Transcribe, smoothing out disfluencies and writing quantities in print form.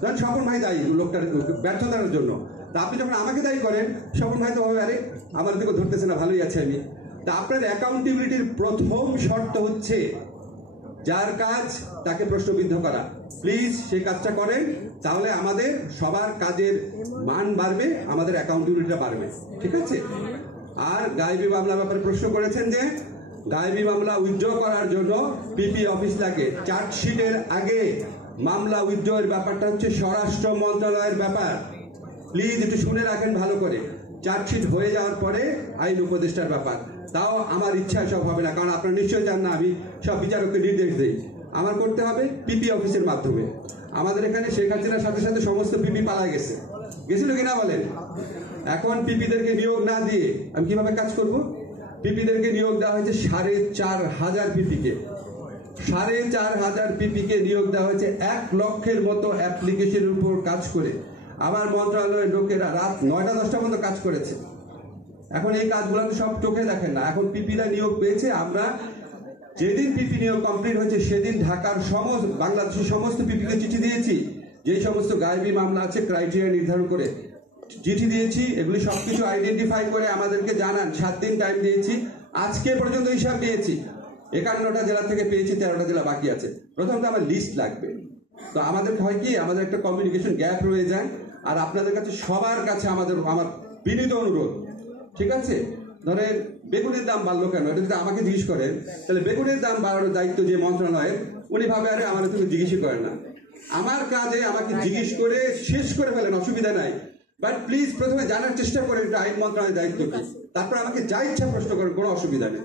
ধরেন স্বপন ভাই দায়ী লোকটার ব্যর্থতার জন্য, তা আপনি যখন আমাকে দায়ী করেন, স্বপন ভাই তো ভাবে আরে আমার দিকে ধরতেছে না, ভালোই আছে আমি। তা আপনার অ্যাকাউন্টেবিলিটির প্রথম শর্ত হচ্ছে যার কাজ তাকে প্রশ্নবিদ্ধ করা। প্লিজ সেই কাজটা করেন, তাহলে আমাদের সবার কাজের মান বাড়বে, আমাদের অ্যাকাউন্টেবিলিটিটা বাড়বে, ঠিক আছে? আর গায়েবী মামলার ব্যাপারে প্রশ্ন করেছেন যে গায়েবী মামলা উইথড্র করার জন্য পিপি অফিস লাগে। চার্জশিটের আগে মামলা উইথড্রয়ের ব্যাপারটা হচ্ছে স্বরাষ্ট্র মন্ত্রণালয়ের ব্যাপার। প্লিজ একটু শুনে রাখেন ভালো করে। চার্জশিট হয়ে যাওয়ার পরে আইন উপদেষ্টার ব্যাপার। তাও আমার ইচ্ছা সব হবে না, কারণ আপনারা নিশ্চয়ই জান না আমি সব বিচারককে নির্দেশ দিই। আমার করতে হবে পিপি অফিসের মাধ্যমে। আমাদের এখানে শেখ হাসিনার সাথে সাথে সমস্ত পিপি পালা গেছিল কিনা বলেন? এখন পিপিদেরকে নিয়োগ না দিয়ে আমি কিভাবে কাজ করব? পিপিদেরকে নিয়োগ দেওয়া হয়েছে 4,500 পিপিকে। 4,500 পিপিকে নিয়োগ দেওয়া হয়েছে 1 লক্ষের মতো অ্যাপ্লিকেশনের উপর কাজ করে। আমার মন্ত্রণালয়ের লোকেরা রাত 9টা-10টা পর্যন্ত কাজ করেছে। এখন এই কাজগুলো তো সব চোখে দেখেন না। এখন পিপিরা নিয়োগ পেয়েছে। আমরা যেদিন পিপি নিয়োগ কমপ্লিট হয়েছে সেদিন ঢাকার বাংলাদেশের সমস্ত পিপিকে চিঠি দিয়েছি, যে সমস্ত গায়েবী মামলা আছে ক্রাইটেরিয়া নির্ধারণ করে চিঠি দিয়েছি। এগুলি সবকিছু আইডেন্টিফাই করে আমাদেরকে জানান। 7 দিন টাইম দিয়েছি। আজকে পর্যন্ত হিসাব দিয়েছি। 51টা জেলা থেকে পেয়েছি, 13টা জেলা বাকি আছে। প্রথমত আমার লিস্ট লাগবে। তো আমাদের হয় কি, আমাদের একটা কমিউনিকেশন গ্যাপ রয়ে যায়। আর আপনাদের কাছে সবার কাছে আমার বিনীত অনুরোধ, ঠিক আছে? ধরেন বেগুনের দাম বাড়লো কেন, এটা যদি আমাকে জিজ্ঞেস করেন তাহলে বেগুনের দাম বাড়ানোর দায়িত্ব যে মন্ত্রণালয়ের, উনি ভাবে আরে আমার তুমি জিজ্ঞেসই করেন না। আমার কাজে আমাকে জিজ্ঞেস করে শেষ করে ফেলেন, অসুবিধা নাই। বাট প্লিজ প্রথমে জানার চেষ্টা করেন আইন মন্ত্রণালয়ের দায়িত্ব কি, তারপর আমাকে যা ইচ্ছা প্রশ্ন করেন, কোনো অসুবিধা নেই।